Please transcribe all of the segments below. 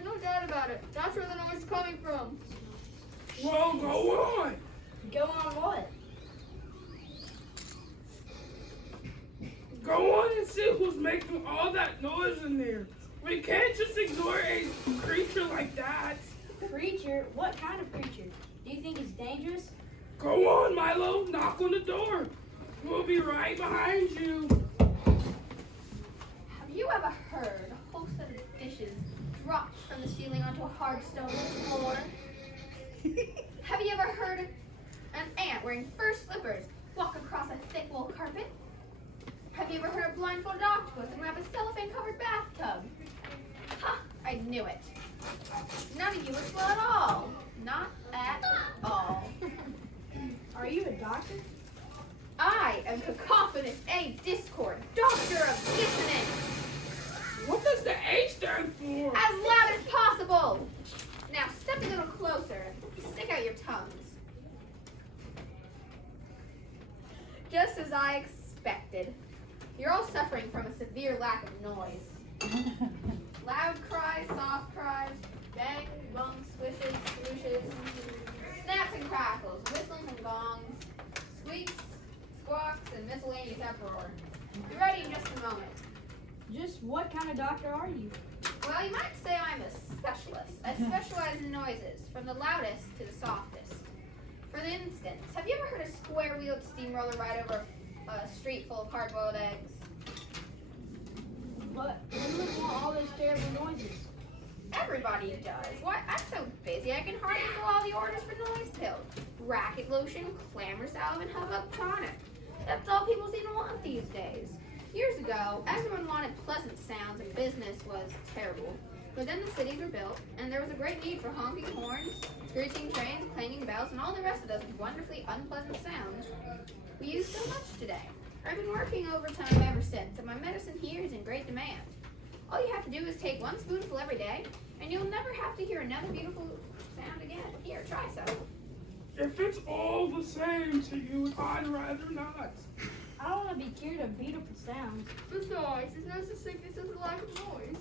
There's no doubt about it. That's where the noise is coming from. Well, go on. Go on what? Go on and see who's making all that noise in there. We can't just ignore a creature like that. Creature? What kind of creature? Do you think it's dangerous? Go on, Milo. Knock on the door. We'll be right behind you. Have you ever heard a whole set of dishes dropped from the ceiling onto a hard stone floor? Have you ever heard an ant wearing fur slippers walk across a thick wool carpet? Have you ever heard a blindfolded octopus grab a cellophane-covered bathtub? Ha! I knew it. None of you are well at all. Not at all. Are you a doctor? I am Cacophonous A. Discord, Doctor of Dissonance. What does the A stand for? As loud as possible. Now step a little closer. Stick out your tongues. Just as I expected. You're all suffering from a severe lack of noise. Loud cries, soft cries, bang, bung, swishes, swooshes, snaps and crackles, whistles and gongs, squeaks, squawks, and miscellaneous uproar. Be ready in just a moment. Just what kind of doctor are you? Well, you might say I'm a specialist. I specialize in noises, from the loudest to the softest. For instance, have you ever heard a square-wheeled steamroller ride over a street full of hard-boiled eggs? But who would want all those terrible noises? Everybody does. Why, I'm so busy I can hardly fill all the orders for noise pills. Racket lotion, clamor salve, and hubbub tonic. That's all people seem to want these days. Years ago, everyone wanted pleasant sounds and business was terrible. But then the cities were built, and there was a great need for honking horns, screeching trains, clanging bells, and all the rest of those wonderfully unpleasant sounds we use so much today. I've been working overtime ever since, and my medicine here is in great demand. All you have to do is take one spoonful every day, and you'll never have to hear another beautiful sound again. Here, try some. If it's all the same to you, I'd rather not. I don't want to be cured of beautiful sounds. Besides, it's no such sickness as a lack of noise.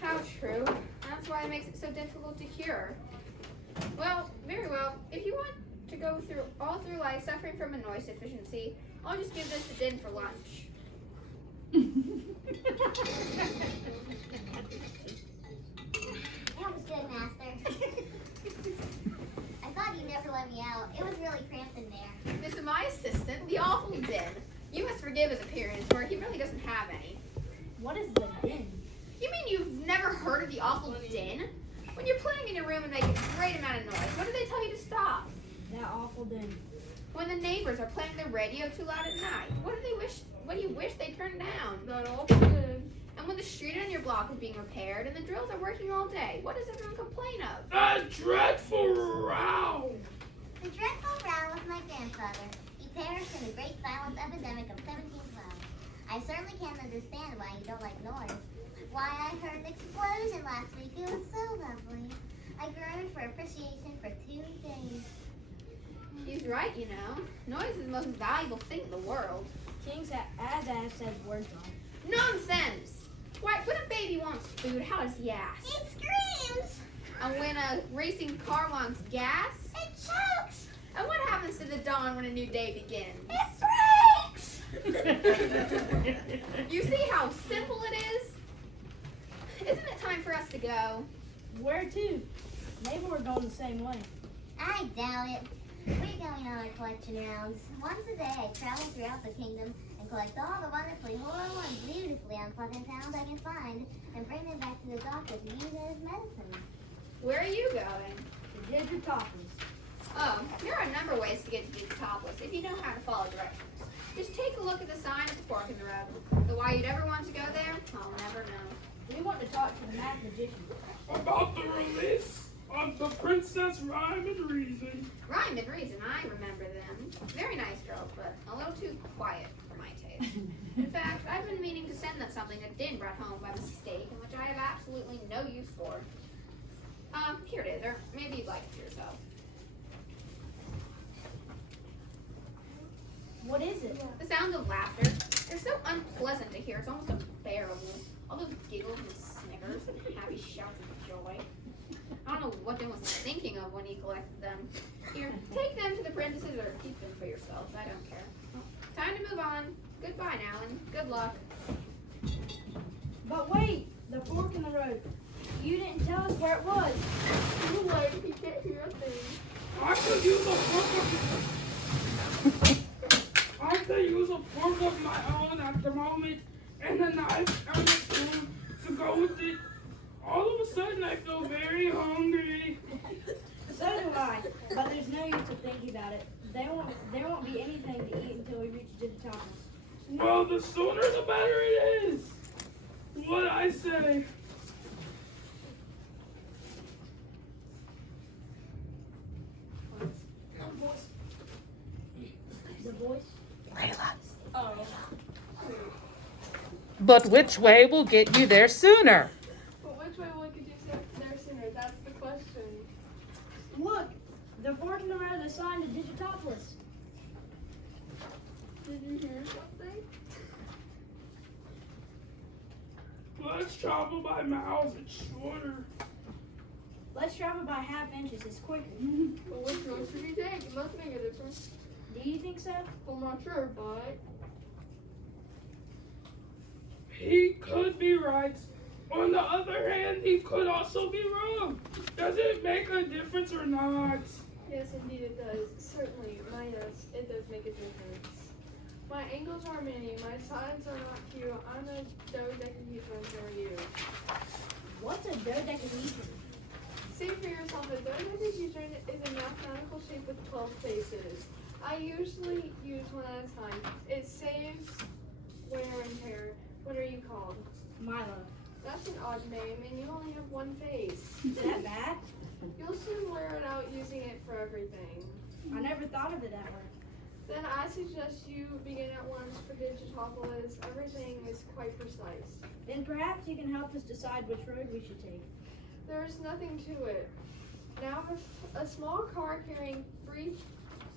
How true. That's why it makes it so difficult to cure. Well, very well. If you want to go through all through life suffering from a noise deficiency, I'll just give this to Din for lunch. That was good, Master. I thought you'd never let me out. It was really cramped in there. This is my assistant, the awful Din. You must forgive his appearance, for he really doesn't have any. What is the din? You mean you've never heard of the awful Din? When you're playing in your room and make a great amount of noise, what do they tell you to stop? That awful din. When the neighbors are playing their radio too loud at night, what do you wish they turned down? That awful Din. And when the street on your block is being repaired and the drills are working all day, what does everyone complain of? A dreadful row. The dreadful row with my grandfather. He perished in the great violent epidemic of 1712. I certainly can't understand why you don't like noise. Why, I heard an explosion last week. It was so lovely. I groaned for appreciation for 2 days. He's right, you know. Noise is the most valuable thing in the world. King's as says words on. Nonsense! Why, when a baby wants food, how does he ask? It screams! And when a racing car wants gas? It chokes! And what happens to the dawn when a new day begins? It breaks! You see how simple it is? Isn't it time for us to go? Where to? Maybe we're going the same way. I doubt it. We're going on our collection rounds. Once a day, I travel throughout the kingdom and collect all the wonderfully horrible and beautifully unpleasant sounds I can find and bring them back to the doctor to use as medicine. Where are you going? The Digitopolis. Oh, there are a number of ways to get to Digitopolis if you know how to follow directions. Just take a look at the sign at the fork in the road. But why you'd ever want to go there, I'll never know. We want to talk to the mad magician. About the release of the Princess Rhyme and Reason. Rhyme and Reason, I remember them. Very nice girls, but a little too quiet for my taste. In fact, I've been meaning to send them something that Din brought home by mistake, and which I have absolutely no use for. Here it is, or maybe you'd like it for yourself. What is it? The sounds of laughter. They're so unpleasant to hear, it's almost unbearable. All those giggles and snickers and happy shouts of joy. know what they was thinking of when he collected them. Here, take them to the apprentices or keep them for yourselves. I don't care. Time to move on. Goodbye now and good luck. But wait, the fork in the road. You didn't tell us where it was. Too late. He can't hear a thing. I could use a fork of my own at the moment, and a knife and a spoon to go with it. All of a sudden, I feel very hungry. So do I, but there's no use of thinking about it. There won't be anything to eat until we reach Digitapolis. Well, the sooner the better it is. What I say. The voice? Oh. But which way will get you there sooner? But which way will get you there sooner? That's the question. Look, the fork in the road is signed to Digitapolis. Did you hear something? Let's travel by miles. It's shorter. Let's travel by half inches. It's quicker. But which road should we take? It must make a difference. Do you think so? I'm not sure, but He could be right. On the other hand, he could also be wrong. Does it make a difference or not? yes, indeed it does. Certainly, yes, it does make a difference. My angles are many. My sides are not few. I'm a dodecahedron. So are you. What's a dodecahedron? See for yourself, a dodecahedron is a mathematical shape with 12 faces. I usually use one at a time. It saves wear and tear. What are you called? Milo. That's an odd name, and you only have one face. Is that bad? You'll soon wear it out using it for everything. I never thought of it that way. Then I suggest you begin at once for Digitopolis. Everything is quite precise. Then perhaps you can help us decide which road we should take. There's nothing to it. Now a small car carrying three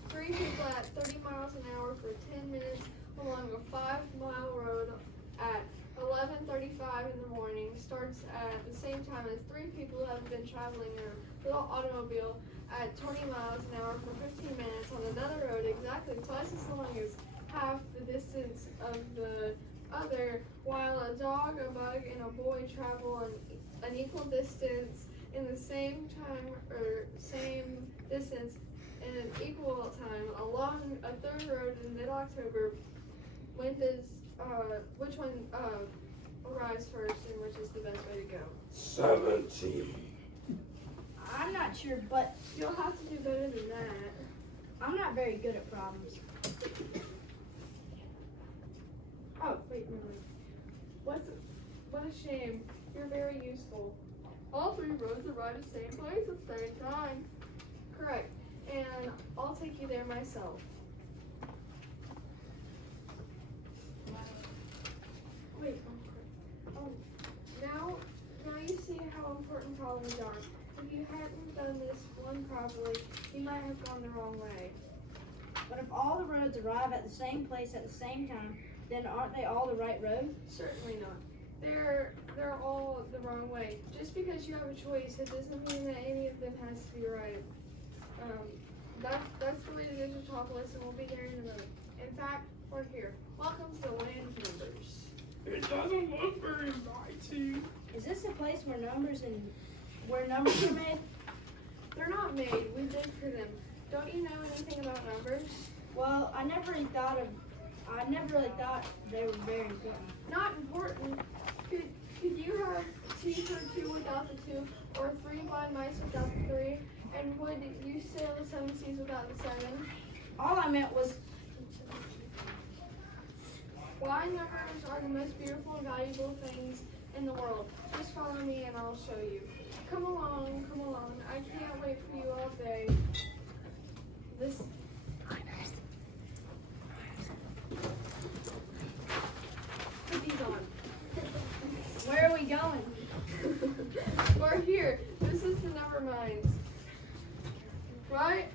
people at 30 miles an hour for 10 minutes along a 5-mile road at 11:35 in the morning starts at the same time as 3 people have been traveling in a little automobile at 20 miles an hour for 15 minutes on another road exactly twice as long as half the distance of the other, while a dog, a bug, and a boy travel an equal distance in the same time or same distance in an equal time along a third road in mid-October. Which one arrives first and which is the best way to go? 17. I'm not sure, but You'll have to do better than that. I'm not very good at problems. Oh, wait, no. What a shame. You're very useful. All 3 roads arrive at the same place at the same time. Correct. And I'll take you there myself. Wait, now you see how important problems are. If you hadn't done this one properly, you might have gone the wrong way. But if all the roads arrive at the same place at the same time, then aren't they all the right road? Certainly not. They're all the wrong way. Just because you have a choice, it doesn't mean that any of them has to be right. That's the way to Digitopolis, and we'll be there in a minute. In fact, we're here. Welcome to the land of numbers. It doesn't look very inviting. Is this the place where numbers are made? They're not made. We dig for them. Don't you know anything about numbers? Well, I never really thought they were very important. Not important. Could you have 2 for 2 without the 2, or 3 blind mice without the 3? And would you sail the 7 seas without the 7? All I meant was, Why numbers are the most beautiful and valuable things in the world. Just follow me and I'll show you. Come along, come along. I can't wait for you all day. This. Put these on. where are we going? We're here. This is the number mines. Right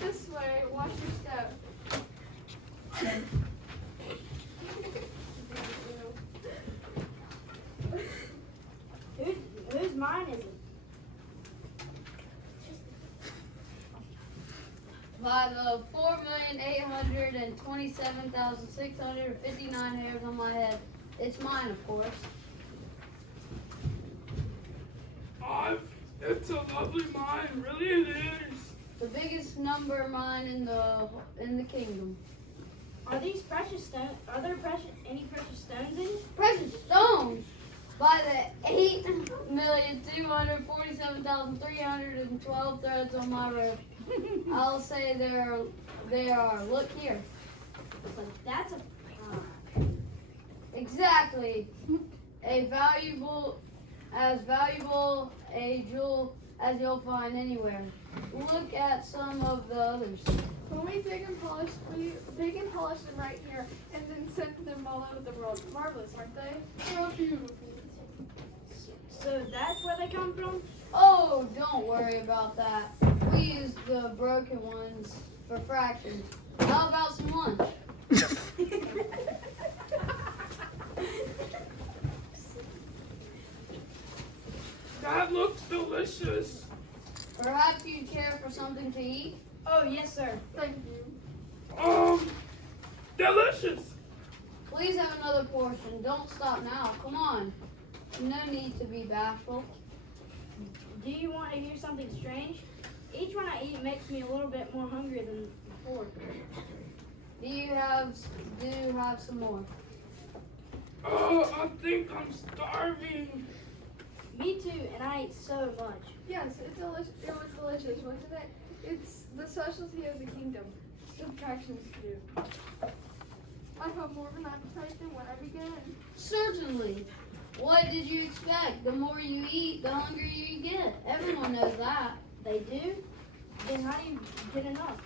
this way. Watch your step. Whose mine is it? by the 4,827,659 hairs on my head. It's mine, of course. It's a lovely mine, really it is. The biggest number mine in the kingdom. Are these precious stones? Are there any precious stones in it? Precious stones by the 8,247,312 threads on my rope. I'll say they are. Look here. But that's a Exactly. As valuable a jewel as you'll find anywhere. Look at some of the others. When we big and polish them right here and then send them all over the world. Marvelous, aren't they? So beautiful. So that's where they come from? Oh, don't worry about that. We use the broken ones for fractions. How about some lunch? That looks delicious. Perhaps you'd care for something to eat? Oh, yes, sir. Thank you. Delicious. Please have another portion. Don't stop now. Come on. No need to be bashful. Do you want to hear something strange? Each one I eat makes me a little bit more hungry than before. Do you have some more? Oh, I think I'm starving. Me too, and I ate so much. Yes, it was delicious, wasn't it? It's the specialty of the kingdom. Subtractions to do. I have more of an appetite than when I began. Certainly. What did you expect? The more you eat, the hungrier you get. Everyone knows that. They do? Then how do you get enough?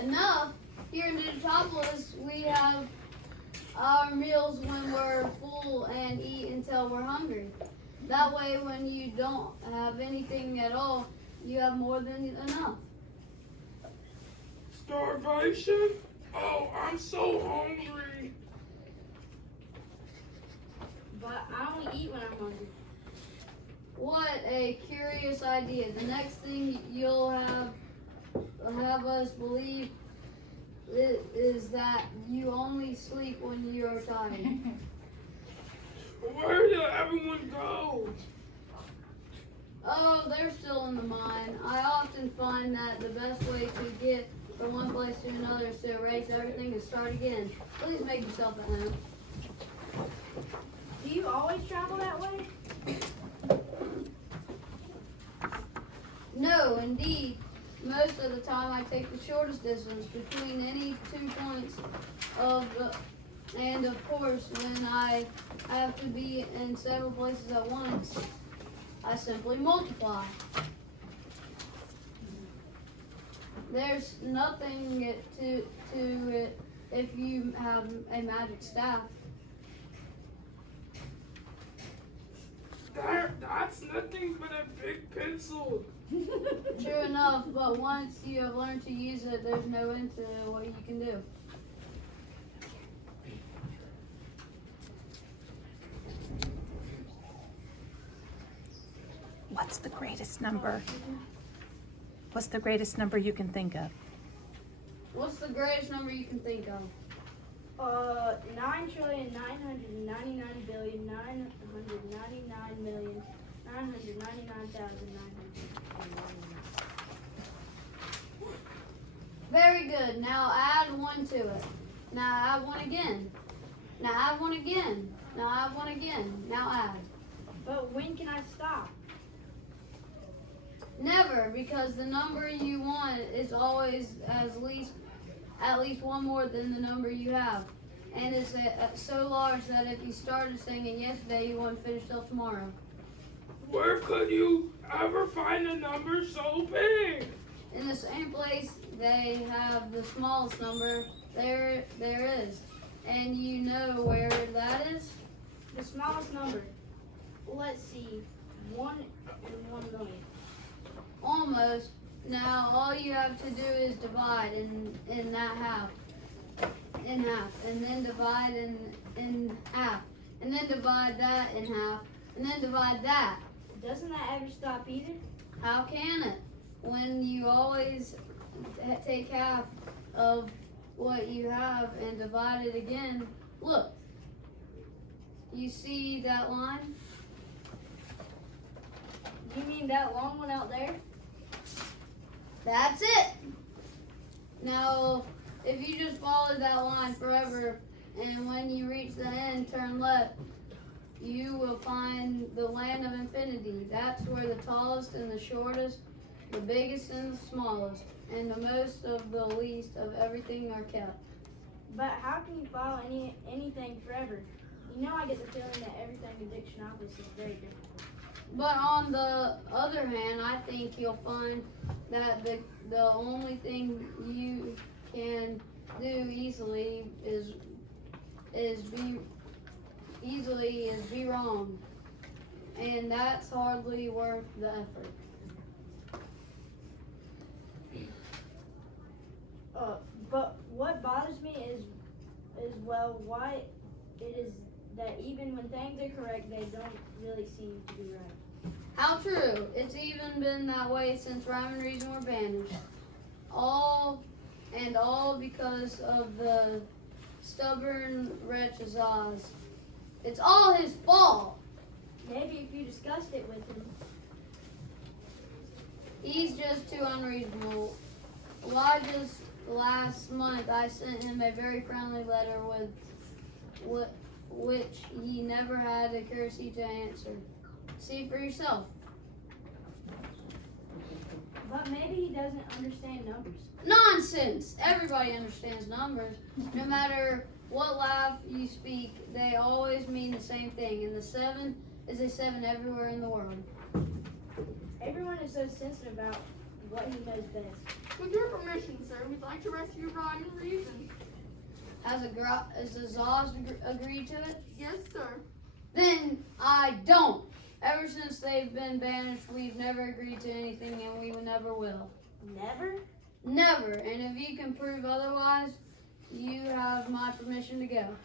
Enough. Here in Digitopolis, we have our meals when we're full and eat until we're hungry. That way, when you don't have anything at all, you have more than enough. Starvation? Oh, I'm so hungry. But I only eat when I'm hungry. What a curious idea. The next thing you'll have us believe is that you only sleep when you are tired. Where did everyone go? Oh, they're still in the mine. I often find that the best way to get from one place to another is to erase everything and start again. Please make yourself at home. Do you always travel that way? No, indeed. Most of the time I take the shortest distance between any 2 points and of course when I have to be in several places at once, I simply multiply. There's nothing to it if you have a magic staff. That's nothing but a big pencil. True enough, but once you have learned to use it, there's no end to what you can do. What's the greatest number? What's the greatest number you can think of? What's the greatest number you can think of? 9,999,999,999,999. Very good. Now add 1 to it. Now add 1 again. Now add 1 again. Now add 1 again. Now add. But when can I stop? Never, because the number you want is always at least 1 more than the number you have. And it's so large that if you started singing yesterday, you wouldn't finish till tomorrow. Where could you ever find a number so big? In the same place they have the smallest number, there is. And you know where that is? The smallest number. Let's see. 1 in 1 million. Almost. Now all you have to do is divide in that half. In half. And then divide in half. And then divide that in half. And then divide that. Doesn't that ever stop either? How can it? When you always take half of what you have and divide it again. Look, you see that line? Do you mean that long one out there? That's it. Now, if you just follow that line forever, and when you reach the end, turn left, you will find the land of infinity. That's where the tallest and the shortest, the biggest and the smallest, and the most of the least of everything are kept. But how can you follow anything forever? You know, I get the feeling that everything in Dictionopolis is very difficult. But on the other hand, I think you'll find that the only thing you can do easily is be wrong, and that's hardly worth the effort. But what bothers me is well, why it is that even when things are correct, they don't really seem to be right. How true. It's even been that way since rhyme and reason were banished. All because of the stubborn wretch Oz. It's all his fault. Maybe if you discussed it with him. He's just too unreasonable. Why, just last month I sent him a very friendly letter with which he never had the courtesy to answer. See for yourself. But maybe he doesn't understand numbers. Nonsense! Everybody understands numbers. No matter what laugh you speak, they always mean the same thing. And the 7 is a 7 everywhere in the world. Everyone is so sensitive about what he knows best. With your permission, sir, we'd like to rescue rhyme and reason. Has the Zaz agreed to it? Yes, sir. Then I don't. Ever since they've been banished, we've never agreed to anything, and we never will. Never? Never. And if you can prove otherwise, you have my permission to go.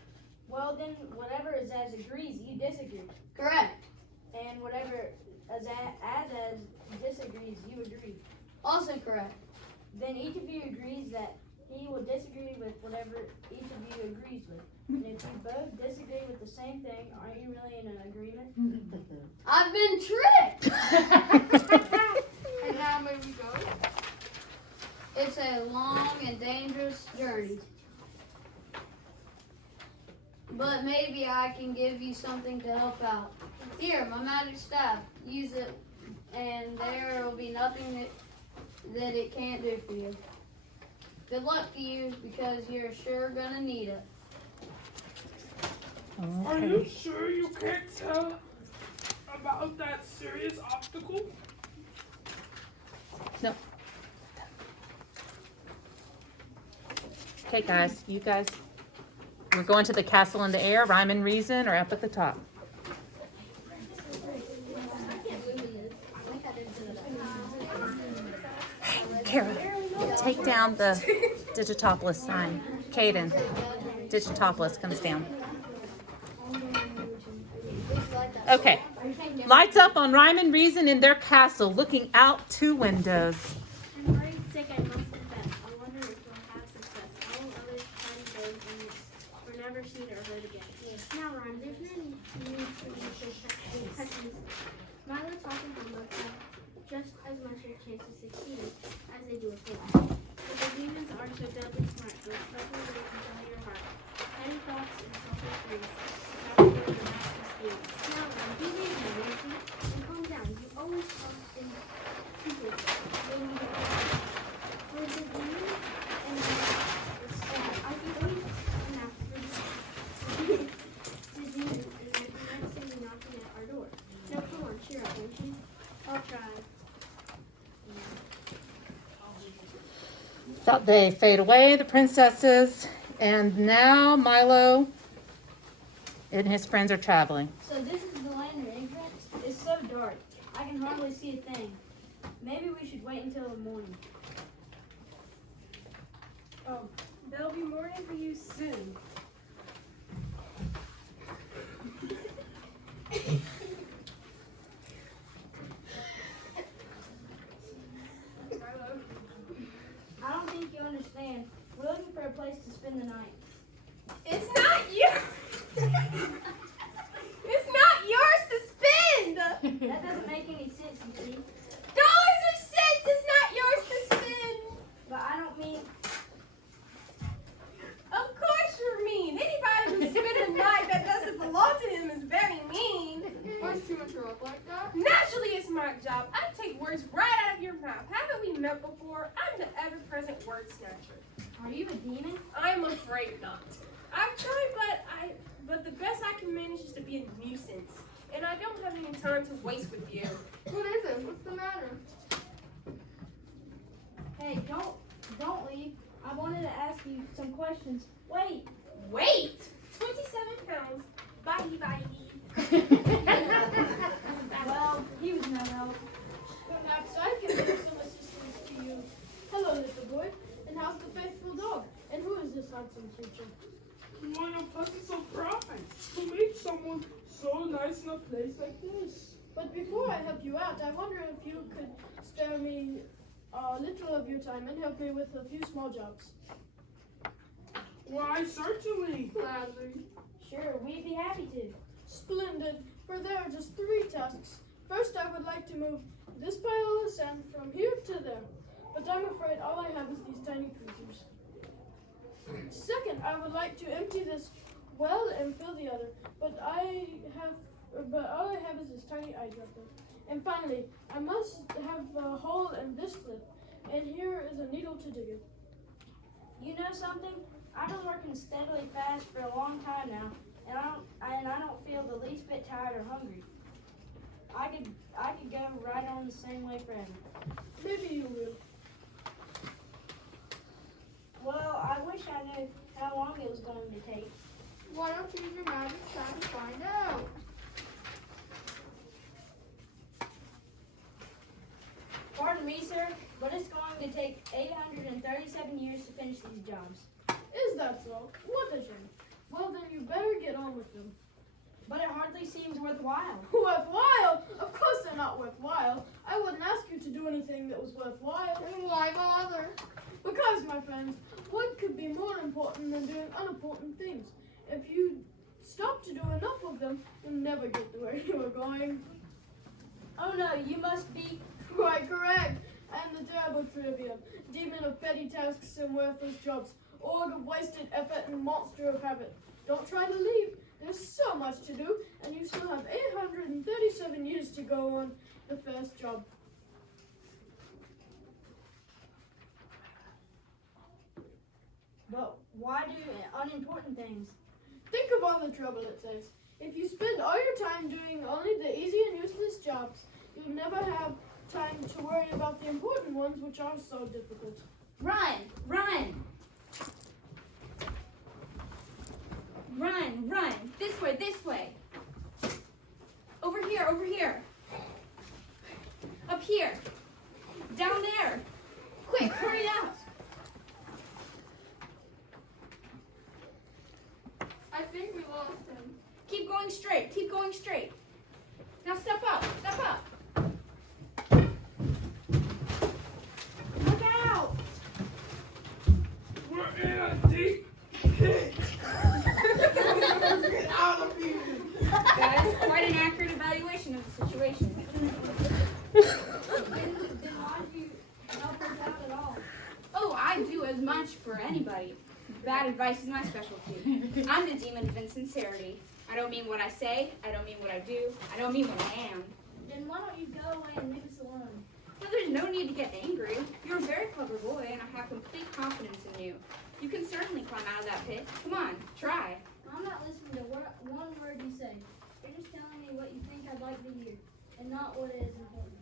Well, then, whatever Azaz agrees, you disagree. Correct. And whatever Azaz disagrees, you agree. Also correct. Then each of you agrees that he will disagree with whatever each of you agrees with. And if you both disagree with the same thing, aren't you really in an agreement? I've been tricked! And now may we go? It's a long and dangerous journey. But maybe I can give you something to help out. Here, my magic staff. Use it, and there will be nothing that it can't do for you. Good luck to you, because you're sure gonna need it. Are you sure you can't tell about that serious obstacle? No. Okay, guys, you guys, we're going to the castle in the air, rhyme and reason, or up at the top. Kara, take down the Digitopolis sign. Caden, Digitopolis comes down. Okay, lights up on rhyme and reason in their castle, looking out 2 windows. I'm worried, sick, and most confess. I wonder if we'll have success. All others try to go and we're never seen or heard again. Yes. Now, Rhyme, there's no need for you to pessimists. Milo talking to both have just as much a chance of succeeding as they do with life. But the demons are so deadly smart, so especially they can tell your heart. Petty thoughts and selfish dreams. That's where the master schemes. Now, Rhyme, be easy and calm down. You always talk in secret when you get for the demons and I can always enough for the demons and the next thing you're knocking at our door. No, come on, cheer up, won't you? I'll try. Thought they fade away, the princesses, and now Milo and his friends are traveling. So this is the land of ignorance? It's so dark. I can hardly see a thing. Maybe we should wait until the morning. Oh, there'll be morning for you soon. spend the night. It's not yours. It's not yours to spend. That doesn't make any sense, you see. Dollars or cents is not yours to spend. But I don't mean. Of course you're mean. Anybody who spends a night that doesn't belong to him is very mean. Why'd you interrupt like that? Naturally, it's my job. I take words right out of your mouth. Haven't we met before? I'm the ever-present word snatcher. Are you a demon? I'm afraid not. I've tried, but the best I can manage is to be a nuisance. And I don't have any time to waste with you. What is it? What's the matter? Hey, don't leave. I wanted to ask you some questions. Wait. Wait! 27 pounds. Bye. Well, he was no help. Perhaps I can give some assistance to you. Hello, little boy. And how's the faithful dog? And who is this handsome creature? What a pleasant surprise to meet someone so nice in a place like this. But before I help you out, I wonder if you could spare me a little of your time and help me with a few small jobs. Why, certainly. Gladly. Sure, we'd be happy to. Splendid. For there are just 3 tasks. First, I would like to move this pile of sand from here to there. But I'm afraid all I have is these tiny creatures. Second, I would like to empty this well and fill the other. But all I have is this tiny eyedropper. And finally, I must have a hole in this cliff. And here is a needle to dig it. You know something? I've been working steadily fast for a long time now, and I don't feel the least bit tired or hungry. I could go right on the same way forever. Maybe you will. Well, I wish I knew how long it was going to take. Why don't you use your magic sand to find out? Pardon me, sir, but it's going to take 837 years to finish these jobs. Is that so? What a shame. Well, then you better get on with them. But it hardly seems worthwhile. Worthwhile? Of course they're not worthwhile. I wouldn't ask you to do anything that was worthwhile. And why bother? Because, my friends, what could be more important than doing unimportant things? If you stop to do enough of them, you'll never get to where you were going. Oh no, you must be. Quite correct. And the terrible trivia. Demon of petty tasks and worthless jobs. Org of wasted effort and monster of habit. Don't try to leave. There's so much to do, and you still have 837 years to go on the first job. But why do unimportant things? Think of all the trouble it saves. If you spend all your time doing only the easy and useless jobs, you'll never have time to worry about the important ones, which are so difficult. Run! Run! Run! Run! This way! This way! Over here! Over here! Up here! Down there! Quick! Hurry up! I think we lost him. Keep going straight! Keep going straight! Now step up! Step up! Look out! We're in a deep pit. Get out of here. That is quite an accurate evaluation of the situation. Then why do you help us out at all? Oh, I do as much for anybody. Bad advice is my specialty. I'm the demon of insincerity. I don't mean what I say. I don't mean what I do. I don't mean what I am. Then why don't you go away and leave us alone? Well, there's no need to get angry. You're a very clever boy, and I have complete confidence in you. You can certainly climb out of that pit. Come on, try. I'm not listening to one word you say. You're just telling me what you think I'd like to hear, and not what is important.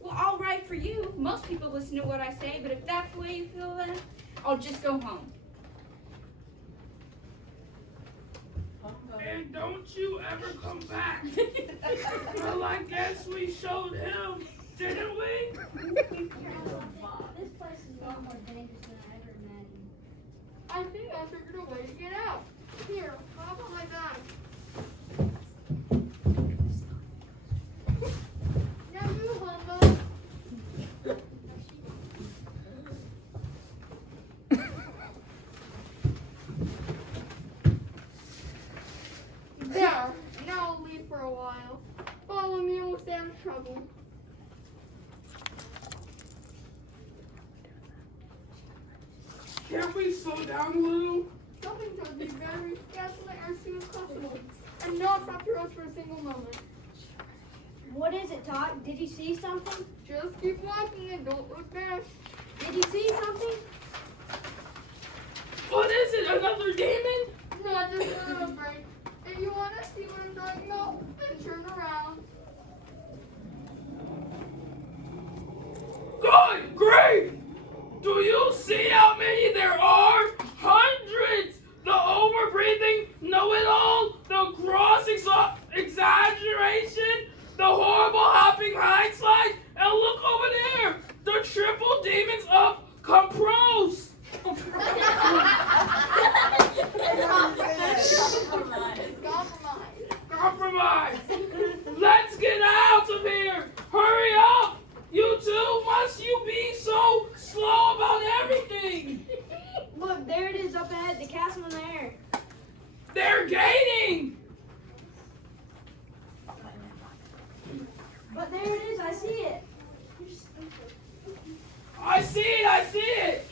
Well, all right for you. Most people listen to what I say, but if that's the way you feel, then I'll just go home. And don't you ever come back. Well, I guess we showed him, didn't we? This place is a lot more dangerous than I ever imagined. I think I figured a way to get out. Here, hop on my back. Now move, Humba. trouble. Can't we slow down a little? Something should be very desolate as soon as possible, and not stop your us for a single moment. What is it, Todd? Did you see something? Just keep walking and don't look back. Did you see something? What is it? Another demon? Not just a little break. If you want to see what I'm talking about, then turn around. Good grief! Do you see how many there are? Hundreds! The overbreathing, know-it-all, the gross exaggeration, the horrible hopping high slide, and look over there! The triple demons of Compros! Compromise! Let's get out of here! Hurry up! You two, must you be so slow about everything? Look, there it is up ahead, the castle in the air. They're gaining! But there it is, I see it. I see it, I see it!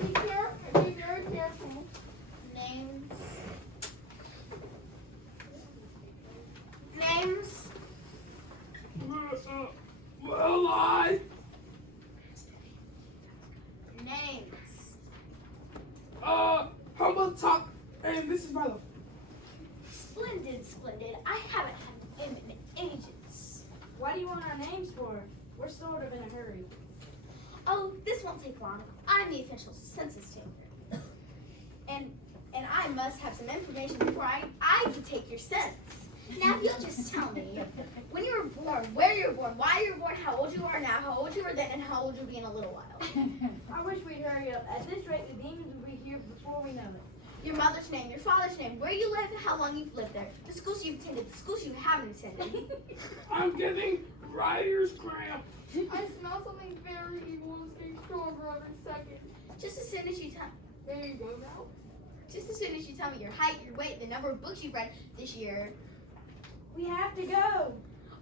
Be careful. Be very careful. Names. Names. Well, Names. how about top, and this is my love. Splendid, splendid. I haven't had him in ages. What do you want our names for? We're sort of in a hurry. Oh, this won't take long. I'm the official census taker. And I must have some information before I can take your census. Now, if you'll just tell me when you were born, where you were born, why you were born, how old you are now, how old you were then, and how old you'll be in a little while. I wish we'd hurry up. At this rate, the demons will be here before we know it. Your mother's name, your father's name, where you live, how long you've lived there, the schools you've attended, the schools you haven't attended. I'm getting writer's cramp. I smell something very evil. It's getting stronger every second. Just as soon as you tell, There you go now. just as soon as you tell me your height, your weight, the number of books you've read this year. We have to go.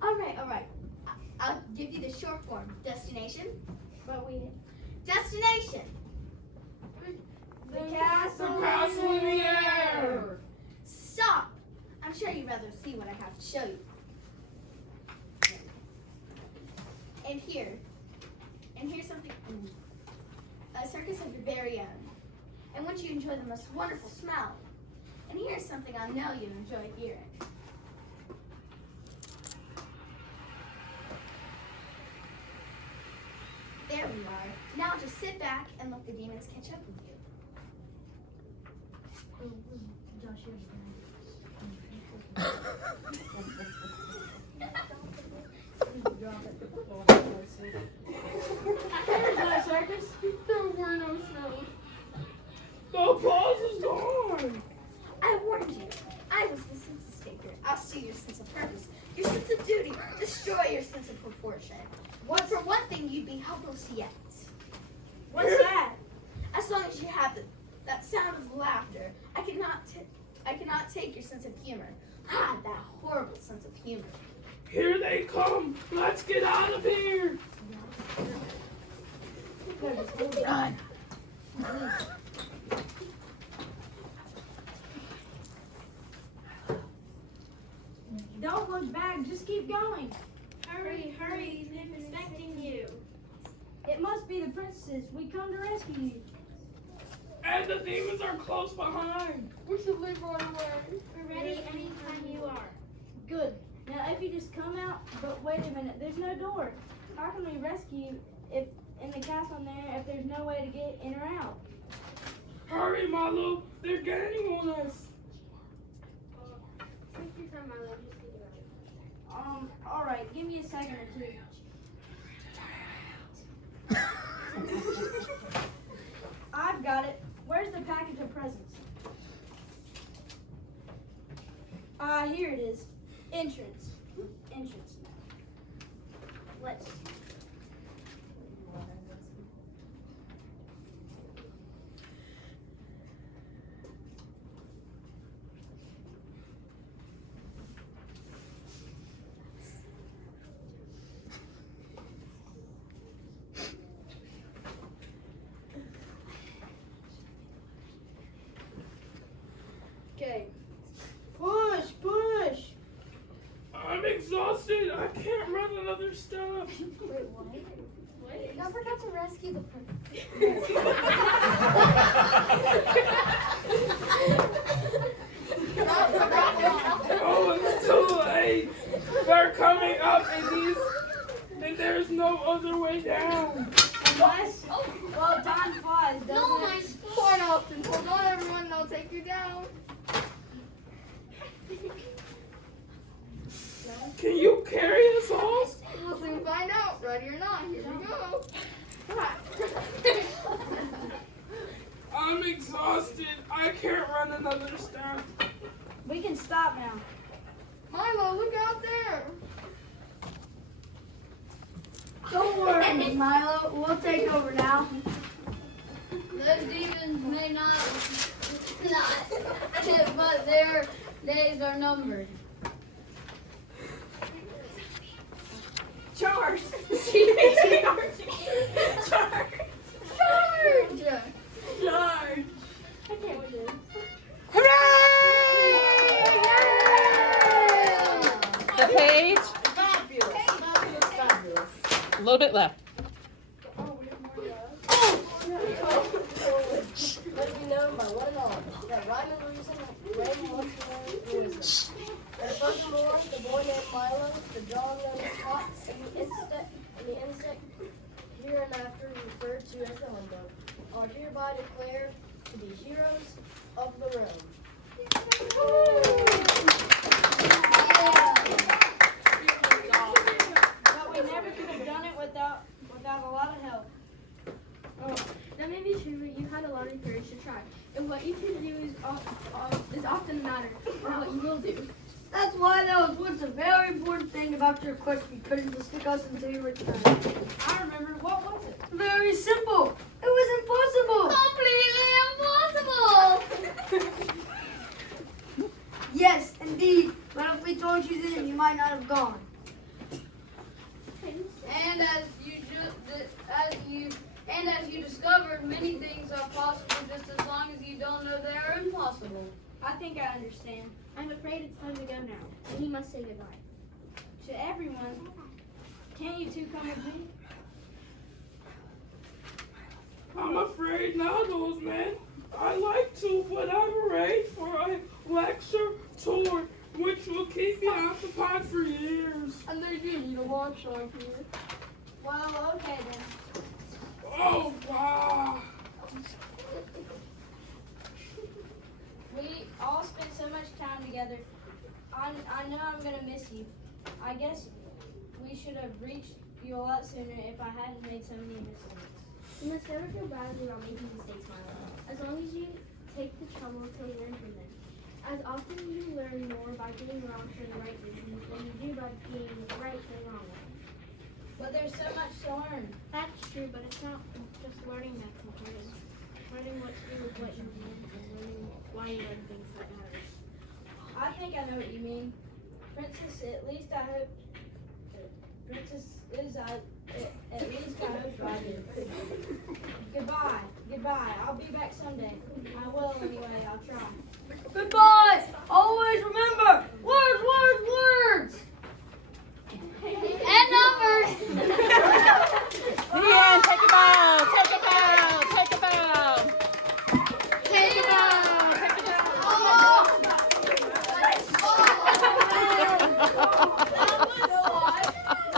All right. I'll give you the short form. Destination. But we... Destination. The castle, in the air! Stop. I'm sure you'd rather see what I have to show you. And here's something. A circus of your very own. And once you enjoy the most wonderful smell. And here's something I know you enjoy hearing. There we are. Now just sit back and let the demons catch up with you. There's no circus. There were no smells. The applause is gone! I warned you. I was the census taker. I'll steal your sense of purpose, your sense of duty, destroy your sense of proportion. But for one thing, you'd be helpless yet. What's that? As long as you have that sound of laughter, I cannot take your sense of humor. Ah, that horrible sense of humor. Here they come! Let's get out of here! Run. Don't look back, just keep going. Hurry, hurry, he's expecting you. It must be the princesses. We come to rescue you. And the demons are close behind! We should leave right away. We're ready anytime you are. Good. Now if you just come out, but wait a minute, there's no door. How can we rescue you if in the castle in there if there's no way to get in or out? Hurry, Malo! They're gaining on us! Take your time, my love. Just think about it. Alright, give me a second or two. I've got it. Where's the package of presents? Here it is. Entrance. Let's. exhausted. I can't run another step. Wait, what? Don't forget to rescue the prince. Oh, it's too late. They're coming up and there's no other way down. Unless, well, time flies, doesn't No, it? my quite often. Hold on, everyone, and I'll take you down. Can you carry us all? We'll soon find out. Ready or not, here we go. I'm exhausted. I can't run another step. We can stop now. Milo, look out there. Don't worry, Milo. We'll take over now. Those demons may not, but their days are numbered. Charge! Charge! Charge! I can't wait to. Hooray! The page. A little bit left. Let it be known by one and all that rhyme and reason reign once more in wisdom. And furthermore, the boy named Milo, the dog named Spot, and the insect hereinafter referred to as the humbug, are hereby declared to be heroes of the realm. But we never could have done it without a lot of help. That may be true, but you had a lot of courage to try. And what you can do is often a matter of what you will do. That's why that was once a very important thing about your quest. You couldn't just stick us until you returned. I remember, what was it? Very simple. It was impossible. Completely impossible! Yes, indeed. But if we told you then, you might not have gone. And as you discovered, many things are possible just as long as you don't know they are impossible. I think I understand. I'm afraid it's time to go now. And you must say goodbye. To everyone, can't you two come with me? I'm afraid not, old man. I like to, but I'm arranged for a lecture tour, which will keep me occupied for years. And they do need a lunch on here. Well, okay then. Oh, wow. We all spent so much time together. I know I'm gonna miss you. I guess we should have reached you a lot sooner if I hadn't made so many mistakes. You must never feel badly about making mistakes, Milo. As long as you take the trouble to learn from them. As often you learn more by doing wrong for the right reasons than you do by being right for the wrong one. But there's so much to learn. That's true, but it's not just learning that's important. Learning what to do with what you learn and learning why you learn things that matter. I think I know what you mean. Princess, at least I hope. Princess is at least I hope I do. Goodbye. Goodbye. I'll be back someday. I will anyway. I'll try. Goodbye. Always remember.